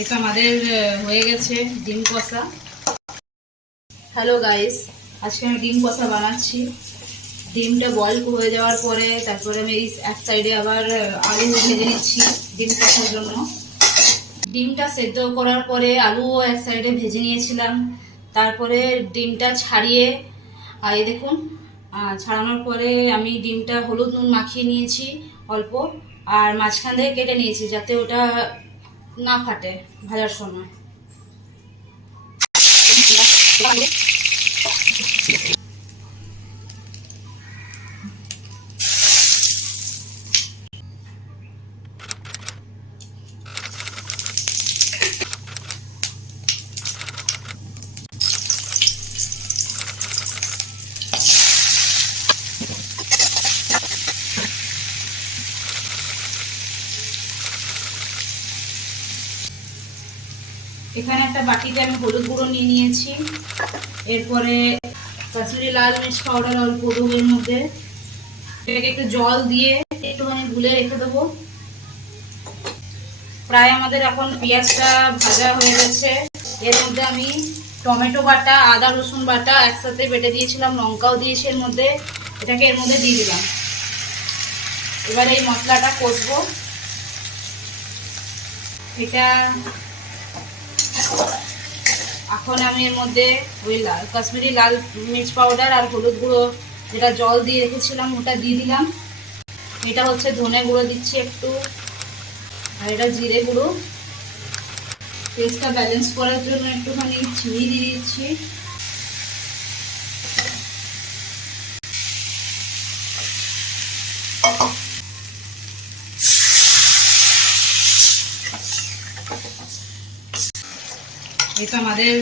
এটা আমাদের হয়ে গেছে ডিম কষা। হ্যালো গাইস, আজকে আমি ডিম কষা বানাচ্ছি। ডিমটা বয়েল হয়ে যাওয়ার পরে তারপরে আমি এক সাইডে আবার আলু ভেজে নিচ্ছি ডিম কষার জন্য। ডিমটা সেদ্ধ করার পরে আলুও এক সাইডে ভেজে নিয়েছিলাম। তারপরে ডিমটা ছাড়িয়ে এই দেখুন, ছাড়ানোর পরে আমি ডিমটা হলুদ নুন মাখিয়ে নিয়েছি অল্প, আর মাঝখান থেকে কেটে নিয়েছি যাতে ওটা না ফাটে ভাজার সময়। এখানে একটা বাটিতে আমি হলুদ গুঁড়ো নিয়ে নিয়েছি, এরপরে কাশ্মীরি লাল মির্চ পাউডার অল্প দেবো এর মধ্যে। এটাকে একটু জল দিয়ে একটুখানি গুলে রেখে দেবো। প্রায় আমাদের এখন পেঁয়াজটা ভাজা হয়ে গেছে। এর মধ্যে আমি টমেটো বাটা, আদা রসুন বাটা একসাথে বেটে দিয়েছিলাম, লঙ্কাও দিয়েছি এর মধ্যে। এটাকে এর মধ্যে দিয়ে দিলাম। এবার এই মশলাটা কষবো। এটা এখন আমি এর মধ্যে ওই কাশ্মীরি লাল মির্চ পাউডার আর হলুদ গুঁড়ো যেটা জল দিয়ে রেখেছিলাম ওটা দিয়ে দিলাম। এটা হচ্ছে ধনে গুঁড়ো দিচ্ছি একটু, আর এটা জিরে গুঁড়ো। টেস্টটা ব্যালেন্স করার জন্য একটুখানি চিনি দিয়ে দিচ্ছি। এটা আমাদের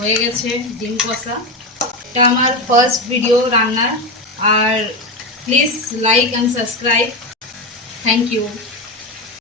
হয়ে গেছে ডিম কষা। এটা আমার ফার্স্ট ভিডিও রান্নার। আর please like and subscribe. Thank you.